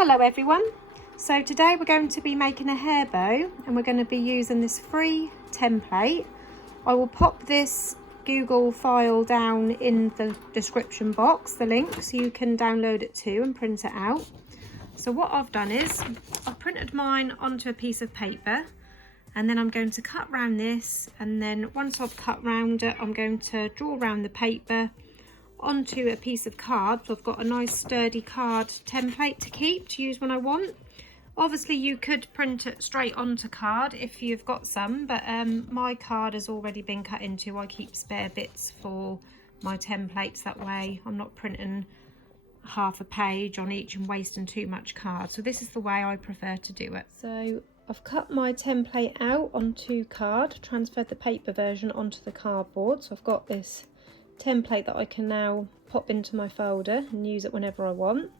Hello everyone, so today we're going to be making a hair bow and we're going to be using this free template. I will pop this Google file down in the description box, the link, so you can download it too and print it out. So what I've done is I've printed mine onto a piece of paper and then I'm going to cut round this, and then once I've cut round it I'm going to draw around the paper onto a piece of card. So I've got a nice sturdy card template to keep to use when I want. Obviously you could print it straight onto card if you've got some, but my card has already been cut into. I keep spare bits for my templates, that way I'm not printing half a page on each and wasting too much card. So this is the way I prefer to do it. So I've cut my template out onto card, transferred the paper version onto the cardboard. So I've got this template that I can now pop into my folder and use it whenever I want.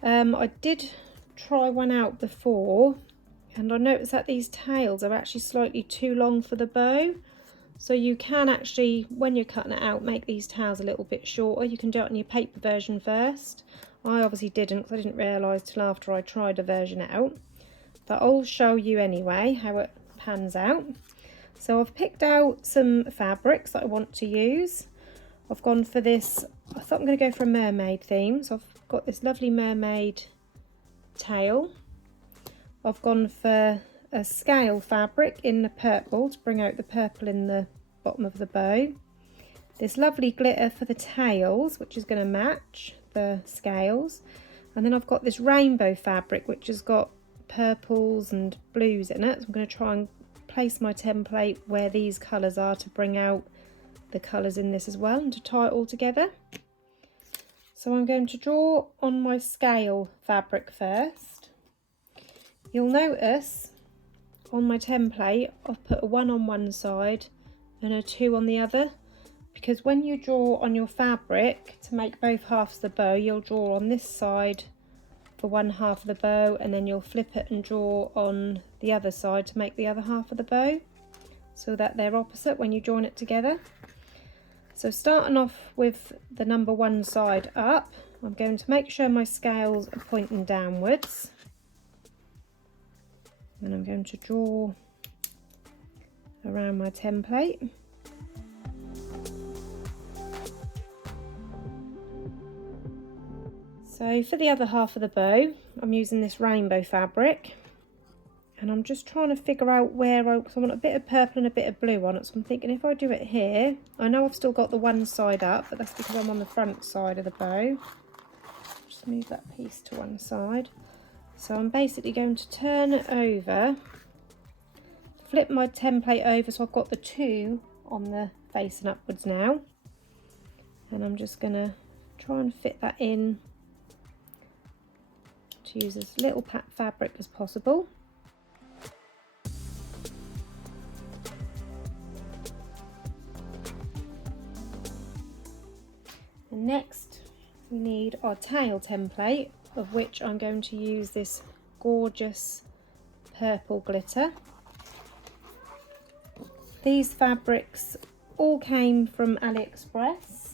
I did try one out before and I noticed that these tails are actually slightly too long for the bow. So you can actually, when you're cutting it out, make these tails a little bit shorter. You can do it on your paper version first. I obviously didn't, because I didn't realise till after I tried a version out. But I'll show you anyway how it pans out. So I've picked out some fabrics that I want to use. I've gone for this, I thought I'm going to go for a mermaid theme. So I've got this lovely mermaid tail. I've gone for a scale fabric in the purple to bring out the purple in the bottom of the bow. This lovely glitter for the tails, which is going to match the scales. And then I've got this rainbow fabric which has got purples and blues in it. So I'm going to try and place my template where these colours are to bring out the colours in this as well and to tie it all together. So I'm going to draw on my scale fabric first. You'll notice on my template I've put a 1 on one side and a 2 on the other, because when you draw on your fabric to make both halves of the bow, you'll draw on this side for one half of the bow and then you'll flip it and draw on the other side to make the other half of the bow, so that they're opposite when you join it together. So starting off with the number 1 side up, I'm going to make sure my scales are pointing downwards and I'm going to draw around my template. So for the other half of the bow, I'm using this rainbow fabric and I'm just trying to figure out where because I want a bit of purple and a bit of blue on it. So I'm thinking if I do it here, I know I've still got the one side up, but that's because I'm on the front side of the bow. Just move that piece to one side. So I'm basically going to turn it over, flip my template over so I've got the 2 on the facing upwards now. And I'm just going to try and fit that in to use as little fabric as possible. And next we need our tail template, of which I'm going to use this gorgeous purple glitter. These fabrics all came from AliExpress.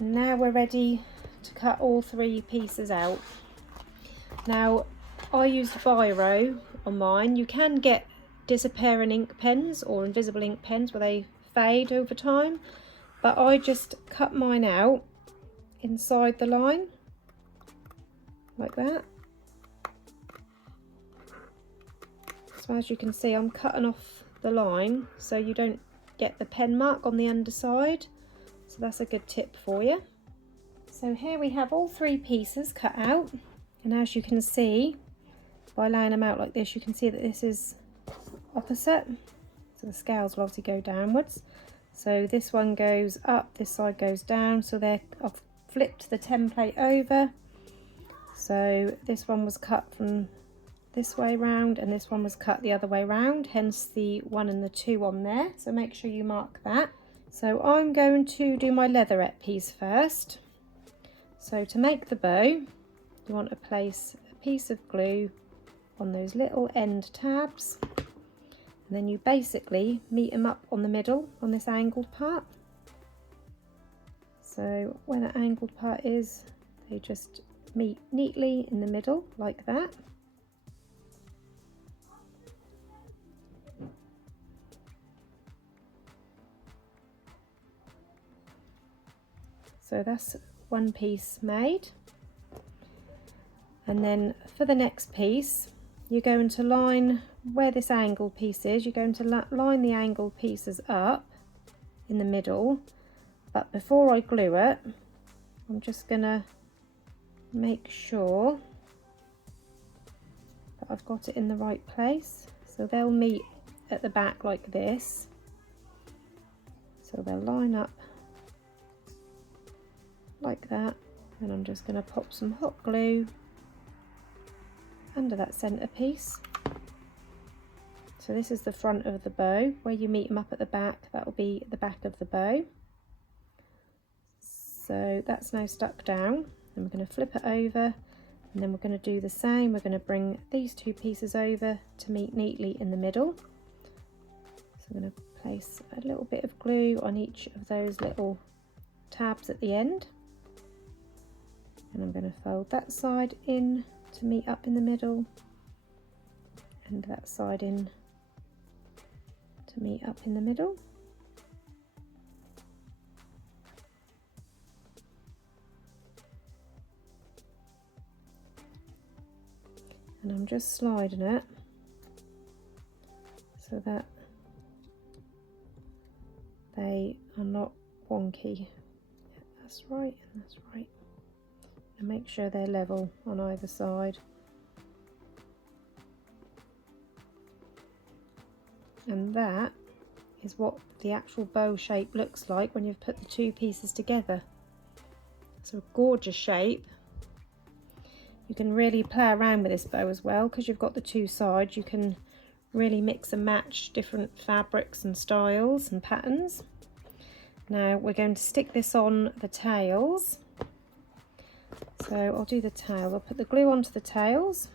And now we're ready to cut all 3 pieces out. Now I used biro on mine. You can get disappearing ink pens or invisible ink pens where they fade over time, but I just cut mine out inside the line like that. So as you can see, I'm cutting off the line so you don't get the pen mark on the underside. So that's a good tip for you. So here we have all 3 pieces cut out, and as you can see by laying them out like this, you can see that this is opposite. So the scales will obviously go downwards. So this one goes up, this side goes down. So there, I've flipped the template over. So this one was cut from this way round and this one was cut the other way round, hence the 1 and the 2 on there. So make sure you mark that. So I'm going to do my leatherette piece first. So to make the bow, you want to place a piece of glue on those little end tabs, and then you basically meet them up on the middle on this angled part. So where that angled part is, they just meet neatly in the middle like that. So that's one piece made. And then for the next piece, you're going to line where this angled piece is, you're going to line the angled pieces up in the middle. But before I glue it, I'm just going to make sure that I've got it in the right place. So they'll meet at the back like this. So they'll line up like that. And I'm just going to pop some hot glue under that centre piece. So this is the front of the bow. Where you meet them up at the back, that will be the back of the bow. So that's now stuck down, and we're going to flip it over, and then we're going to do the same. We're going to bring these two pieces over to meet neatly in the middle. So I'm going to place a little bit of glue on each of those little tabs at the end, and I'm going to fold that side in to meet up in the middle, and that side in to meet up in the middle. And I'm just sliding it so that they are not wonky. Yeah, that's right, and that's right. And make sure they're level on either side. And that is what the actual bow shape looks like when you've put the two pieces together. It's a gorgeous shape. You can really play around with this bow as well, because you've got the two sides. You can really mix and match different fabrics and styles and patterns. Now we're going to stick this on the tails. So I'll do the tail. I'll put the glue onto the tails.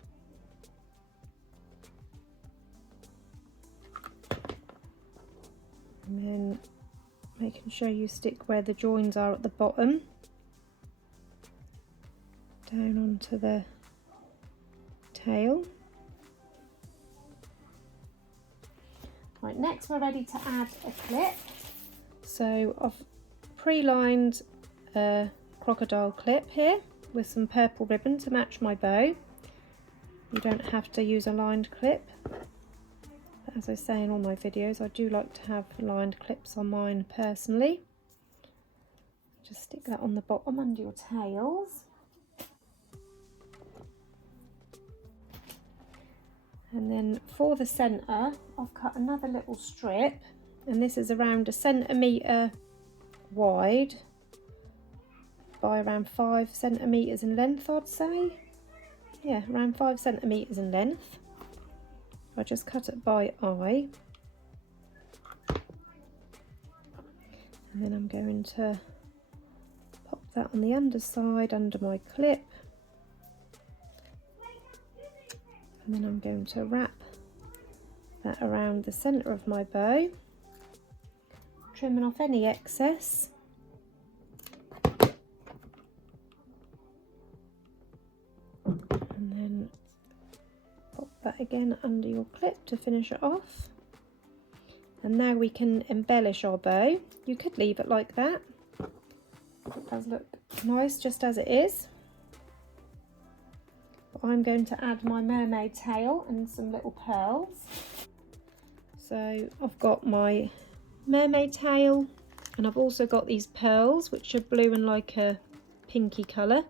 And then making sure you stick where the joins are at the bottom. Down onto the tail. Right, next we're ready to add a clip. So I've pre-lined a crocodile clip here with some purple ribbon to match my bow. You don't have to use a lined clip. But as I say in all my videos, I do like to have lined clips on mine personally. Just stick that on the bottom under your tails. And then for the centre, I've cut another little strip, and this is around 1 centimetre wide by around 5 centimetres in length, I'd say. Yeah, around 5 centimetres in length. I just cut it by eye. And then I'm going to pop that on the underside under my clip. And then I'm going to wrap that around the centre of my bow, trimming off any excess. And then pop that again under your clip to finish it off. And now we can embellish our bow. You could leave it like that. It does look nice just as it is. I'm going to add my mermaid tail and some little pearls. So I've got my mermaid tail, and I've also got these pearls which are blue and like a pinky colour,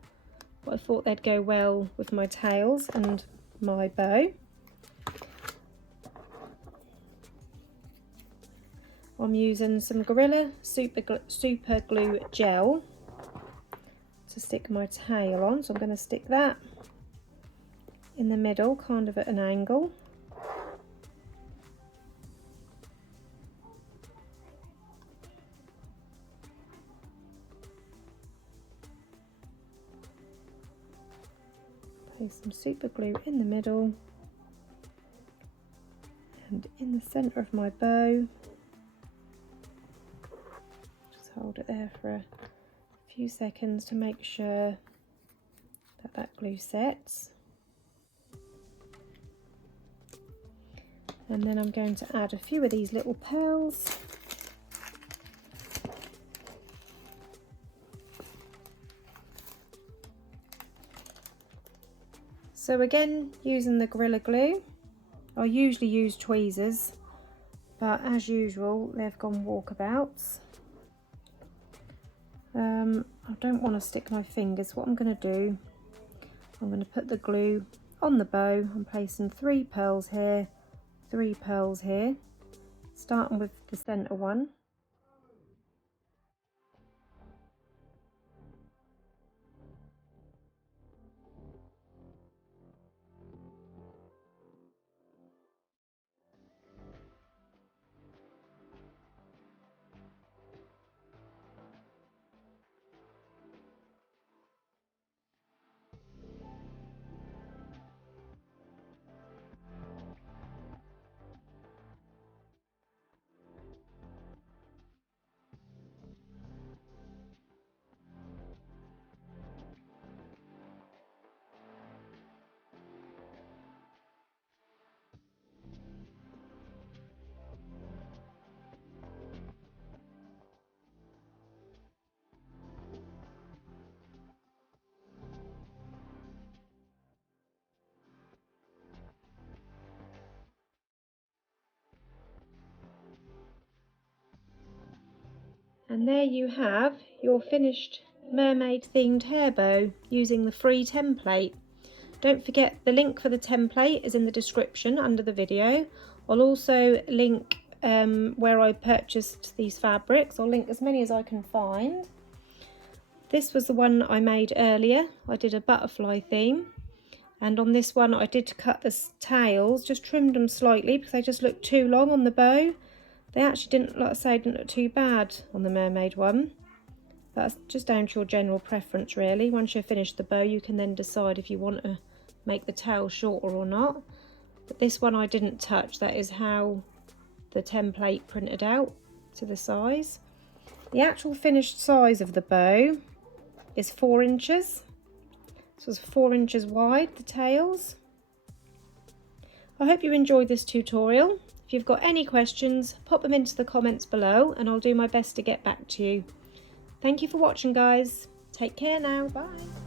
but I thought they'd go well with my tails and my bow. I'm using some Gorilla Super Glue gel to stick my tail on, so I'm going to stick that in the middle, kind of at an angle. Place some super glue in the middle, And in the centre of my bow, just hold it there for a few seconds to make sure that that glue sets. And then I'm going to add a few of these little pearls. So again, using the Gorilla Glue, I usually use tweezers, but as usual, they've gone walkabouts. I don't want to stick my fingers. What I'm going to do, I'm going to put the glue on the bow. I'm placing 3 pearls here, 3 pearls here, starting with the centre one. And there you have your finished mermaid themed hair bow using the free template. Don't forget the link for the template is in the description under the video. I'll also link where I purchased these fabrics. I'll link as many as I can find. This was the one I made earlier. I did a butterfly theme, and on this one I did cut the tails, just trimmed them slightly because they just looked too long on the bow. They actually didn't, like I say, didn't look too bad on the mermaid one. That's just down to your general preference really. Once you've finished the bow, you can then decide if you want to make the tail shorter or not. But this one I didn't touch. That is how the template printed out to the size. The actual finished size of the bow is 4 inches. So it's 4 inches wide, the tails. I hope you enjoyed this tutorial. If you've got any questions, pop them into the comments below and I'll do my best to get back to you. Thank you for watching, guys. Take care now. Bye.